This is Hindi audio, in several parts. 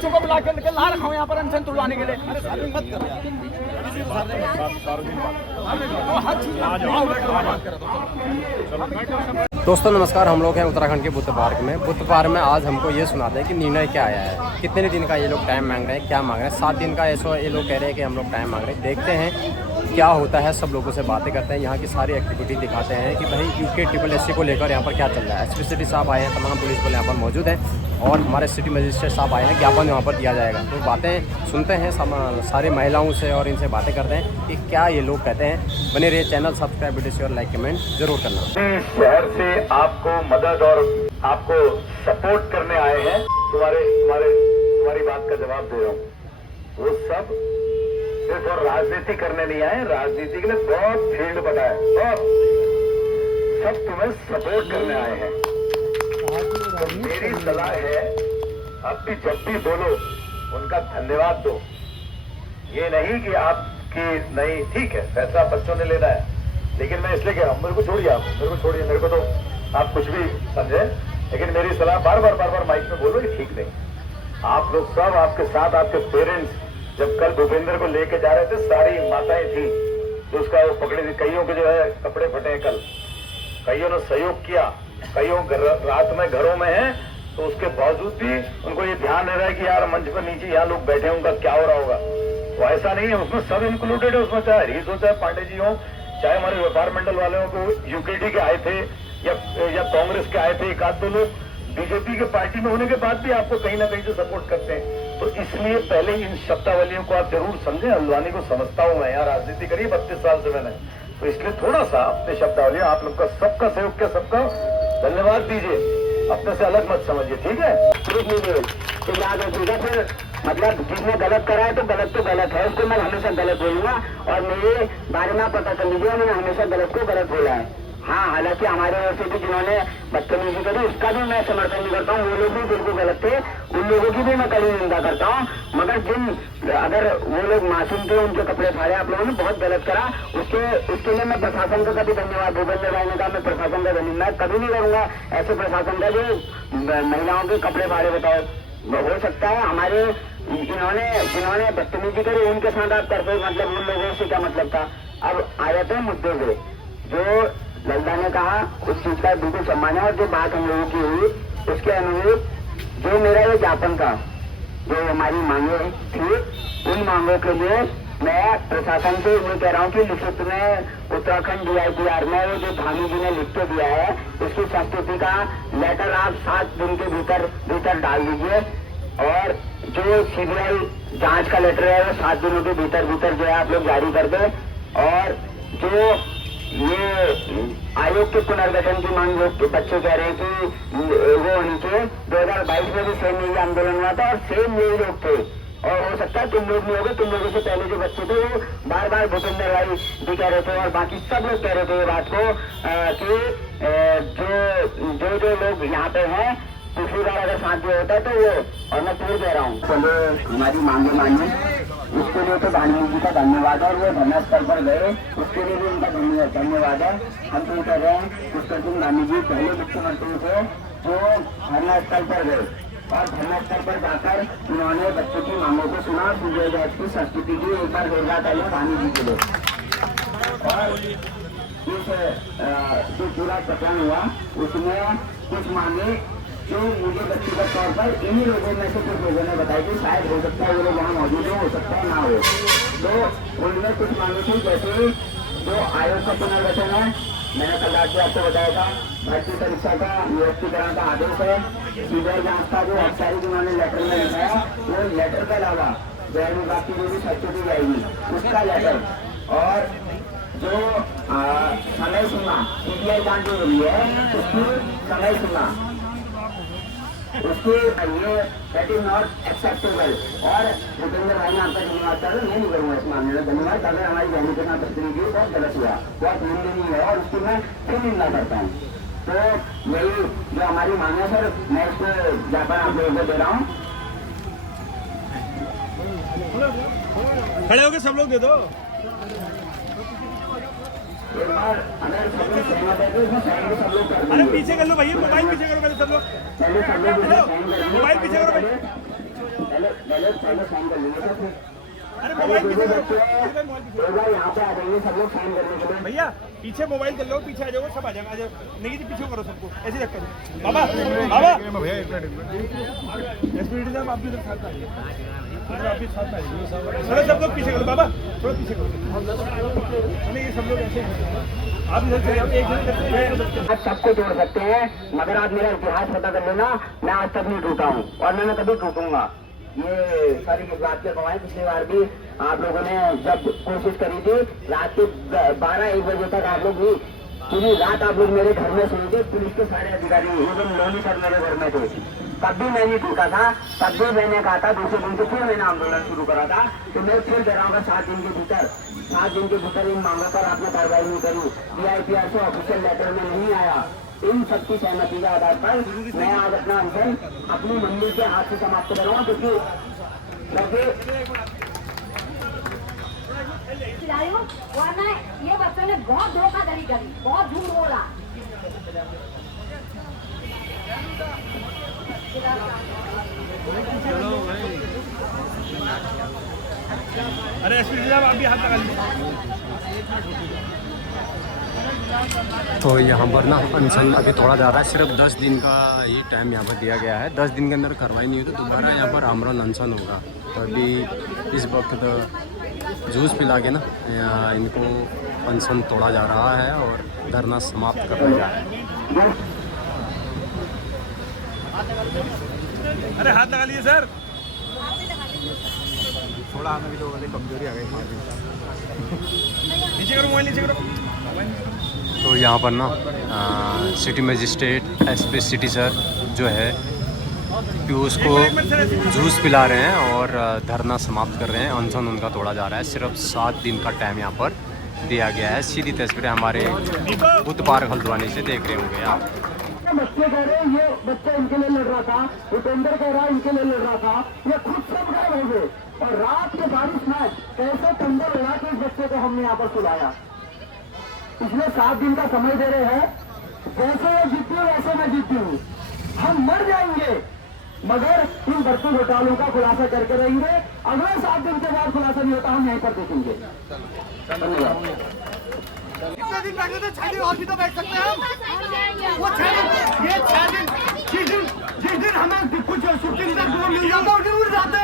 बच्चों को बुला के ला रखा हूँ यहाँ पर अनशन तुड़वाने के लिए। दोस्तों नमस्कार, हम लोग हैं उत्तराखंड के बुद्ध पार्क में। बुद्ध पार्क में आज हमको ये सुना दें कि निर्णय क्या आया है, कितने दिन का ये लोग टाइम मांग रहे हैं, क्या मांग रहे हैं। 7 दिन का ऐसा ये लोग कह रहे हैं कि हम लोग टाइम मांग रहे हैं। देखते हैं क्या होता है, सब लोगों से बातें करते हैं, यहाँ की सारी एक्टिविटी दिखाते हैं कि भाई यूके SSS को लेकर यहाँ पर क्या चल रहा है। SP सिटी साहब आए हैं, तमाम पुलिस बल यहाँ पर मौजूद हैं और हमारे सिटी मजिस्ट्रेट साहब आए हैं, ज्ञापन यहाँ पर दिया जाएगा। तो बातें सुनते हैं सारी महिलाओं से और इनसे बातें करते हैं कि क्या ये लोग कहते हैं। बने रहिए, channel subscribe, video share, like, comment जरूर करना। शहर से आपको मदद और आपको सपोर्ट करने आए हैं। तुम्हारी बात का जवाब दे रहा हूँ। वो सब सिर्फ और राजनीति करने नहीं आए, राजनीति के लिए बहुत फील्ड पता है, बहुत सब तुम्हें सपोर्ट करने आए हैं। तो मेरी सलाह है, अब भी जब भी बोलो उनका धन्यवाद दो। ये नहीं कि आपकी नहीं, ठीक है फैसला बच्चों ने लेना है, लेकिन मैं इसलिए कह रहा हूँ मेरे को छोड़िए, आप मेरे को छोड़िए, मेरे को तो आप कुछ भी समझे, लेकिन मेरी सलाह बार बार माइक में बोलो, ये ठीक नहीं। आप लोग सब आपके साथ, आपके पेरेंट्स जब कल भूपेंद्र को लेके जा रहे थे, सारी माताएं थी तो उसका वो पकड़े थी। कईयों के जो है कपड़े फटे हैं, कल कईयों ने सहयोग किया, कईयों रात में घरों में हैं, तो उसके बावजूद भी उनको ये ध्यान रह रहा है कि यार मंच पर नीचे यहाँ लोग बैठे होंगे, क्या हो रहा होगा। तो ऐसा नहीं है, उसमें सब इंक्लूडेड है। उसमें चाहे हरीश हो, चाहे पांडे जी हो, चाहे हमारे व्यापार मंडल वाले को यूकेडी के आए थे या कांग्रेस के आए थे, एक आध दो लोग बीजेपी के पार्टी में होने के बाद भी आपको कहीं ना कहीं से सपोर्ट करते हैं। तो इसलिए पहले इन शब्दावलियों को आप जरूर समझें। हल्द्वानी को समझता हूं मैं, यहाँ राजनीति करी 32 साल से मैंने, तो इसलिए थोड़ा सा अपने शब्दावलियों, आप लोग का सबका सहयोग किया, सबका धन्यवाद दीजिए, अपने से अलग मत समझिए, ठीक है। फिर मतलब जिसने गलत करा है तो गलत है, उसको मैं हमेशा गलत बोलूंगा और मेरे बारे में पता कर लीजिए, मैंने हमेशा गलत को गलत बोला है। हाँ, हालांकि हमारे ओर से भी जिन्होंने बदतमीजी करी उसका भी मैं समर्थन नहीं करता हूँ, वो लोग भी बिल्कुल गलत थे, उन लोगों की भी मैं कड़ी निंदा करता हूँ। मगर अगर वो लोग मासूम थे, उनके कपड़े फाड़े, आप लोगों ने बहुत गलत करा, उसके लिए मैं प्रशासन का कभी धन्यवाद, भूपेंद्र भाई ने कहा मैं प्रशासन का धन्यवाद मैं कभी नहीं करूंगा ऐसे प्रशासन का जो महिलाओं के कपड़े फाड़े। बताओ, हो सकता है हमारे जिन्होंने बदतमीजी करी उनके साथ आप करते, मतलब उन लोगों से क्या मतलब था। अब आ जाते हैं मुद्दे पे। जो लल्ला ने कहा उस चीज का बिल्कुल सम्मान है, और जो बात हम लोगों की हुई उसके अनुरूप जो मेरा ये ज्ञापन था, जो हमारी मांगे थी, उन मांगों के लिए मैं प्रशासन से ये कह रहा हूँ कि लिखित में उत्तराखंड DITR में वो जो धामी जी ने लिख के दिया है, उसकी संस्तुति का लेटर आप 7 दिन के भीतर डाल दीजिए, और जो CBI जांच का लेटर है वो 7 दिनों के भीतर जो है आप लोग जारी कर दे। और जो ये आयोग के पुनर्गठन की मांग लोग बच्चे कह रहे हैं कि वो होनी चाहिए, 2022 में भी सेम यही आंदोलन हुआ था और सेम यही लोग थे, और हो सकता है तुम लोग नहीं होगे, तुम लोगों से पहले जो बच्चे थे वो बार भूपेंद्र भाई भी कह रहे थे और बाकी सब लोग कह रहे थे ये बात को कि जो लोग यहाँ पे हैं पिछली बार अगर साथ जो होता है तो वो, और मैं फिर कह रहा हूँ चलो हमारी मांगे मानिए, उसके लिए तो गांधी जी का धन्यवाद है, और वो धरना स्थल पर गए उसके लिए भी उनका धन्यवाद है। हम तो कह रहे हैं पुष्कर सिंह गांधी जी पहले मुख्यमंत्री थे जो धरना स्थल पर गए, और धरना स्थल पर जाकर उन्होंने बच्चों की मांगों को सुना, सुजय जाट की संस्कृति की एक बार जोरदार ताली गांधी जी के लिए। और इस जो पूरा प्रकरण हुआ उसमें कुछ मांगे जो मुझे व्यक्तिगत तौर पर इन्हीं लोगों में से कुछ लोगों ने बताया कि शायद हो सकता है वो लोग वहाँ मौजूद हो सकता है ना हो। तो उनमें कुछ मांगे थी, जैसे जो आयोग का पुनर्गठन है, मैंने कल रात को आपको बताया था, भर्ती परीक्षा का नियुक्तिकरण का आदेश है, CBI जांच का जो औपचारिक उन्होंने लेटर में लिखा है, वो लेटर के अलावा गैर विभाग की जो भी सब्सिडी जाएगी उसका लेटर, और जो समय सीमा CBI जांच जो हुई है उसकी समय सीमा, उसके ये दैट इज नॉट एक्सेप्टेबल। और भूपेंद्र भाई ने आपका धन्यवाद कर, मैं नहीं करूँगा इस मामले में धन्यवाद। अगर हमारी बहनों के साथ की बहुत गलत हुआ, बहुत निंदनीय है, और उसकी मैं फिर निंदा करता हूँ। तो यही जो हमारी मांग है सर, मैं इसको ज्ञापन आप लोगों को दे रहा हूँ। खड़े होके सब लोग दे दो। अरे पीछे कर लो भैया, मोबाइल पीछे करो पहले सब लोग, मोबाइल पीछे करो भाई। पहले साइन कर लेंगे सर। अरे मोबाइल पीछे करो, एक बार यहाँ पे आ जाइए सब लोग साइन करने के लिए। भैया पीछे मोबाइल कर लो, पीछे आ जाओ, सब आ जाएगा, आ जाओ। नहीं जी पीछे करो सबको, ऐसे धक्का दो। बाबा बाबा एसपीडी साहब आप भी इधर साथ आइए, आप भी साथ आइए। थोड़ा सब लोग पीछे करो बाबा, थोड़ा पीछे करो। नहीं ये सब लोग ऐसे आप इधर चले आओ, एक जन आज सबको जोड़ सकते हैं, मगर आप मेरा इतिहास पता कर लेना, मैं आज तक नहीं टूटा हूँ और मैं कभी टूटूंगा। ये सारी इस बात के गवाह। पिछली बार भी आप लोगों ने जब कोशिश करी थी रात के 12-1 बजे तक, आप लोग भी पूरी रात आप लोग मेरे घर में सोए थे। पुलिस के सारे अधिकारी इवन लोनी सर मेरे घर में थे, तब भी मैं नहीं टूटा था। तब भी मैंने कहा था दूसरे दिन से फिर मैंने आंदोलन शुरू करा था। तो मैं फिर कह रहा हूँ 7 दिन के भीतर इन मांगों पर आपने कार्रवाई नहीं करी, DIPR से ऑफिशियल लेटर में नहीं आया, इन सबकी सहमति के आधार पर मैं आज अपना अनशन अपनी मम्मी के हाथ से समाप्त करूँगा। क्योंकि वरना ये बच्चों ने बहुत धोखाधड़ी करी, बहुत झूठ बोला। अरे एसपीडी साहब आप भी हाथ लगा लीजिए। तो यहाँ पर ना अनशन अभी थोड़ा जा रहा है, सिर्फ 10 दिन का ही टाइम यहाँ पर दिया गया है। 10 दिन के अंदर कार्रवाई नहीं हुई तो दोबारा यहाँ पर आमरण अनशन होगा। तो अभी इस वक्त जूस पिला के ना इनको अनशन तोड़ा जा रहा है और धरना समाप्त कर दिया जा रहा है। अरे हाथ लगा लीजिए सर। थोड़ा हमें भी तो कमजोरी आ गई। नीचे करो मोबाइल, नीचे करो। तो यहाँ पर ना city magistrate SP city sir जो है कि उसको जूस पिला रहे हैं और धरना समाप्त कर रहे हैं। अनशन उनका तोड़ा जा रहा है। सिर्फ 7 दिन का टाइम यहाँ पर दिया गया है। सीधी तस्वीरें हमारे बुद्ध पार्क हल्द्वानी से देख रहे होंगे आप। बच्चे कह रहे हैं ये बच्चा इनके लिए लड़ रहा था, उपेंद्र कह रहा है इनके लिए लड़ रहा था, ये खुद सब गायब हो गए। और रात के बारिश में कैसे टंडल लड़ा के इस बच्चे को हमने यहाँ पर सुलाया। पिछले 7 दिन का समय दे रहे हैं, जैसे ये जीती हूँ वैसे मैं जीती हूँ। हम मर जाएंगे मगर इन भर्ती घोटालों का खुलासा करके रहेंगे। अगले 7 दिन के बाद खुलासा नहीं होता हम यहीं पर देखेंगे। धन्यवाद। कितने दिन बैठे थे? 6 दिन और भी तो बैठ सकते हैं हम। वो 6 दिन, ये 6 दिन, जिस दिन हमें कुछ सुप्रीम तक दूर मिल जाता उस दिन उड़ जाते।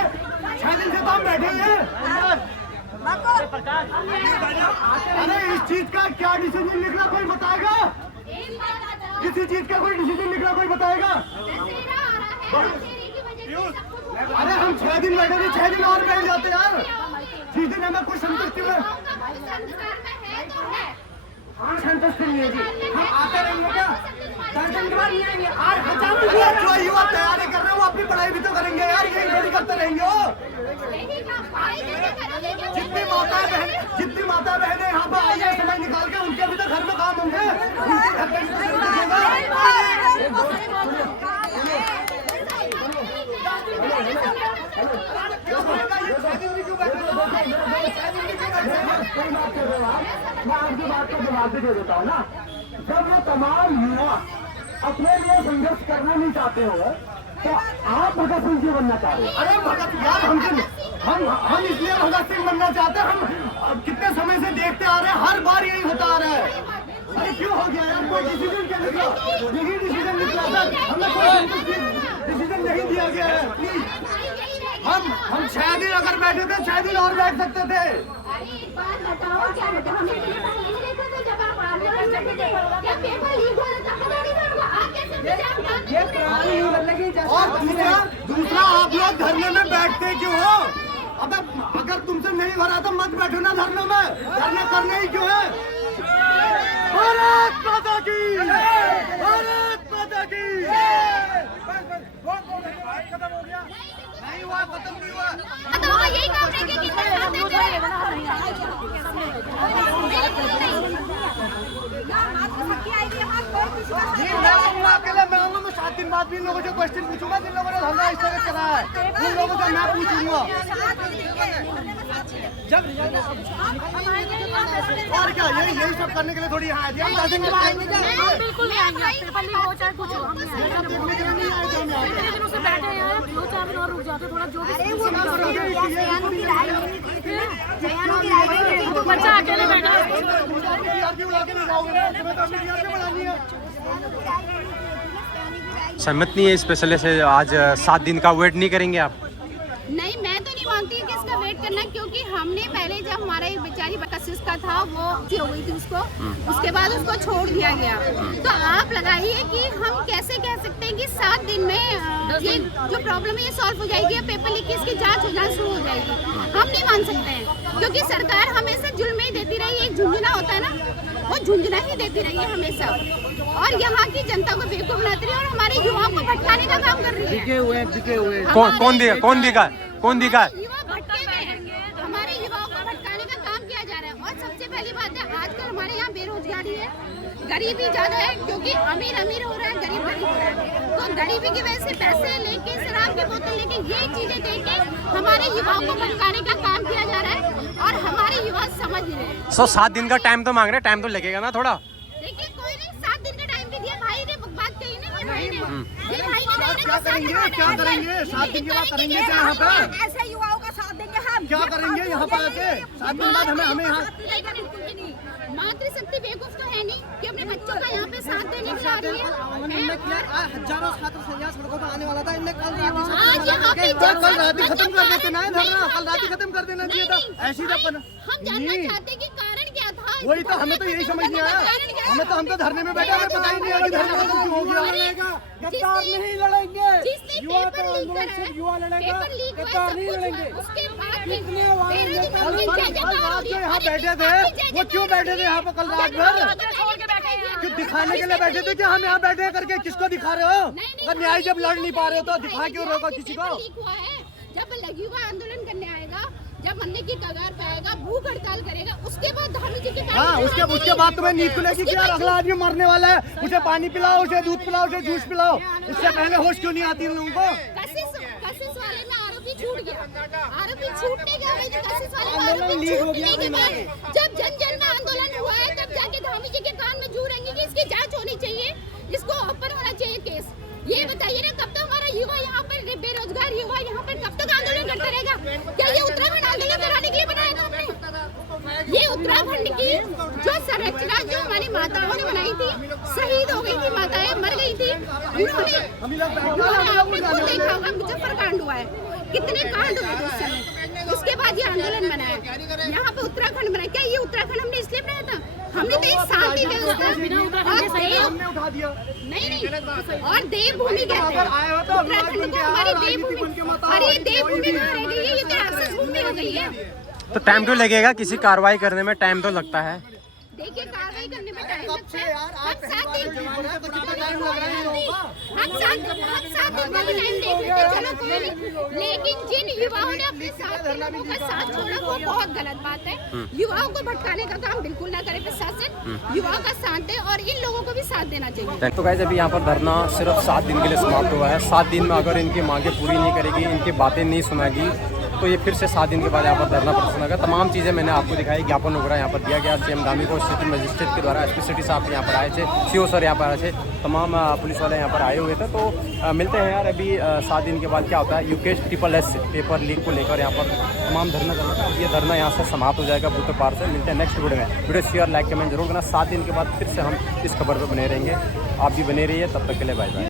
6 दिन से तो हम बैठे हैं। अरे इस चीज का क्या डिसीजन निकला कोई बताएगा? किसी चीज का कोई डिसीजन निकला कोई बताएगा? अरे हम 6 दिन बैठे थे, 6 दिन और बैठ जाते यार। जिस दिन हमें कुछ संतुष्टि में संतुष्टि नहीं है जी, हम आते रहेंगे क्या? 10 दिन के बाद नहीं आएंगे। जो युवा तैयारी कर रहे हैं वो अपनी पढ़ाई भी तो करेंगे यार, यही थोड़ी करते रहेंगे वो। जितनी माता बहनें यहाँ पर आई है समय निकाल के, उनके भी तो घर में काम होंगे, उनके घर मैं आपकी बात का जवाब भी दे देता हूँ ना। जब ये तमाम युवा अपने लिए संघर्ष करना नहीं चाहते हो तो आप भगत सिंह क्यों बनना चाह रहे हो? अरे भगत यार हम इसलिए भगत सिंह बनना चाहते हैं। हम कितने समय से देखते आ रहे हैं, हर बार यही होता आ रहा है। अरे क्यों हो गया यार? कोई डिसीजन क्या निकला? यही डिसीजन निकला सर, हमें कोई डिसीजन नहीं दिया गया है। प्लीज हम 6 दिन अगर बैठे थे 6 दिन और बैठ सकते थे। और दूसरा आप लोग धरने में बैठते क्यों हो? अगर तुमसे नहीं भरा तो मत बैठो ना धरने में। धरने करने ही क्यों है? भारत माता की, भारत माता की। खत्म हो गया? नहीं हुआ, खत्म नहीं हुआ। यही काम रहेगी कि मैं 7 दिन बाद भी इन लोगों से क्वेश्चन पूछूंगा जिन लोगों ने धरना स्थगित करा है, उन लोगों से मैं पूछूंगा। और क्या यही सब करने के लिए थोड़ी यहाँ आए थे हम? 10 दिन के बाद बिल्कुल नहीं आएंगे, पेपर लीक हो चाहे कुछ हो, हम नहीं आएंगे। लेकिन उससे बैठे हैं 2-4 दिन और रुक जाते थोड़ा, जो भी बच्चा अकेले बैठा है। सहमत नहीं है इस फैसले से? आज 7 दिन का वेट नहीं करेंगे आप? नहीं, मैं तो नहीं मानती कि इसका वेट करना, क्योंकि हमने पहले जब हमारा एक बेचारी कशिश का था वो हो गई थी उसको, उसके बाद उसको छोड़ दिया गया। तो आप लगाइए कि हम कैसे कह सकते हैं कि 7 दिन में ये जो प्रॉब्लम है ये सॉल्व हो जाएगी या पेपर लीक की जांच हो जाना शुरू हो जाएगी। हम नहीं मान सकते हैं, क्योंकि सरकार हमेशा जुल्म ही देती रही है। एक झुंझुना होता है ना, वो झुंझुना ही देती रही है हमेशा, और यहाँ की जनता को बेवकूफ बनाती रही है और हमारे युवाओं को भटकाने का काम कर रही है। दिखे हुए कौन दिखा? युवा भटके हुए हैं, हमारे युवाओं को भटकाने का काम किया जा रहा है। और सबसे पहली बात है, आजकल हमारे यहाँ बेरोजगारी है, गरीबी ज्यादा है, क्योंकि अमीर अमीर हो रहा है, गरीब गरीब हो रहा है। तो गरीबी की वजह से पैसे लेके, शराब की बोतल लेके, ये चीजें देके हमारे युवाओं को भटकाने का काम किया जा रहा है, और हमारे युवा समझ रहे हैं। 7 दिन का टाइम तो मांग रहे हैं, टाइम तो लगेगा ना थोड़ा? देखिए, कोई नहीं, 7 दिन का टाइम भी दिया भाई ने, बात कही ना भाई ने, ये भाई ने क्या करेंगे? 7 दिन के बाद करेंगे क्या यहाँ पे? ऐसे युवाओं का साथ देंगे हम। क्या करेंगे यहाँ पे आके? 7 दिन बाद हमें यहाँ मातृशक्ति बेवकूफ तो है नहीं कि अपने बच्चों का यहाँ पे साथ देने के लिए आ रही है। हजारों छात्र संख्या सड़कों पर आने वाला था, इनने कल आज यहाँ पे कल रात ही खत्म कर देते ना धरना, कल रात ही खत्म कर देना चाहिए था। ऐसी हम जानना चाहते हैं कि कारण क्या था। वही तो हमें तो यही समझ नहीं आया, हम तो धरने में बैठे, हमें पता ही नहीं है कि धरना खत्म क्यों हो गया। गद्दार नहीं लड़ेंगे, जिसने पेपर लीक करा है, पेपर लीक हुआ है, उसके बाद भी जो यहाँ बैठे थे वो क्यों बैठे थे यहाँ पे कल रात भर? कि दिखाने के लिए बैठे थे कि हम यहाँ बैठे करके? किसको दिखा रहे हो? अगर न्याय जब लड़ नहीं पा रहे हो तो दिखा क्यों रहे हो किसी को? जब लगी हुआ आंदोलन करने आएगा, जब मरने की कगार पे आएगा, भूख हड़ताल करेगा, उसके बाद धामी जी के हाँ, उसके बाद तुम्हें नींद खुलेगी कि यार अगला आदमी मरने वाला है, उसे पानी पिलाओ, उसे दूध पिलाओ, उसे जूस पिलाओ। इससे पहले होश क्यों नहीं आती इन लोगों को? कशिश वाले में आरोपी छूट गया, आरोपी छूटने का वही तो कशिश वाले में आरोपी छूटने के बाद जब जन जन में आंदोलन हुआ है, तब जाके धामी जी के कान में जू रहेंगे कि इसकी जांच होनी चाहिए, इसको ओपन होना चाहिए केस। ये बताइए ना, कब तक हमारा युवा यहाँ पर बेरोजगार युवा यहाँ पर कब तक आंदोलन करता रहेगा? क्या ये उत्तराखंड आंदोलन कराने के लिए बनाया था हमने? ये उत्तराखंड की जो संरचना जो हमारी माताओं ने बनाई थी, शहीद हो गई थी, माताएं मर गई थी, उन्होंने आपने खुद देखा होगा मुजफ्फर कांड हुआ है, कितने कांड हुए थे उस समय, उसके बाद ये आंदोलन बनाया, यहाँ पे उत्तराखंड बनाया। क्या ये उत्तराखंड हमने इसलिए बनाया था? हमने तो एक शांति व्यवस्था नहीं और देवभूमि कहते हैं उत्तराखंड को, हमारी देवभूमि। अरे देवभूमि कहाँ रह गई है? ये तो राक्षस भूमि हो गई है। तो टाइम तो लगेगा, किसी कार्रवाई करने में टाइम तो लगता है। देखिए, कार्रवाई करने में टाइम लगता है, हम 7 दिन का भी टाइम देख लेते, चलो कोई नहीं। लेकिन जिन युवाओं ने अपने 7 लोगों का साथ छोड़ा वो बहुत गलत बात है। युवाओं को भटकाने का काम बिल्कुल ना करे प्रशासन, युवाओं का साथ दे और इन लोगों को भी साथ देना चाहिए। तो गाइस, अभी यहाँ पर धरना सिर्फ 7 दिन के लिए समाप्त हुआ है। 7 दिन में अगर इनकी मांगे पूरी नहीं करेगी, इनकी बातें नहीं सुनेगी, तो ये फिर से 7 दिन के बाद यहाँ पर धरना प्रदर्शन होगा। तमाम चीज़ें मैंने आपको दिखाई, ज्ञापन वगैरह यहाँ पर दिया गया। सीएम धामी को सिटी मजिस्ट्रेट के द्वारा एसपी सिटी साहब यहाँ पर आए थे, सीओ सर यहाँ पर आए थे, तमाम पुलिस वाले यहाँ पर आए हुए थे। तो मिलते हैं यार अभी 7 दिन के बाद क्या होता है। यूकेश SSS पेपर लीक को लेकर यहाँ पर तमाम धरना चल रहा है। ये धरना यहाँ से समाप्त हो जाएगा बुधवार से। मिलते हैं नेक्स्ट वीडियो में। वीडियो शेयर लाइक कमेंट जरूर करना। 7 दिन के बाद फिर से हम इस खबर पर बने रहेंगे, आप भी बने रहिए। तब तक के लिए बाय बाय।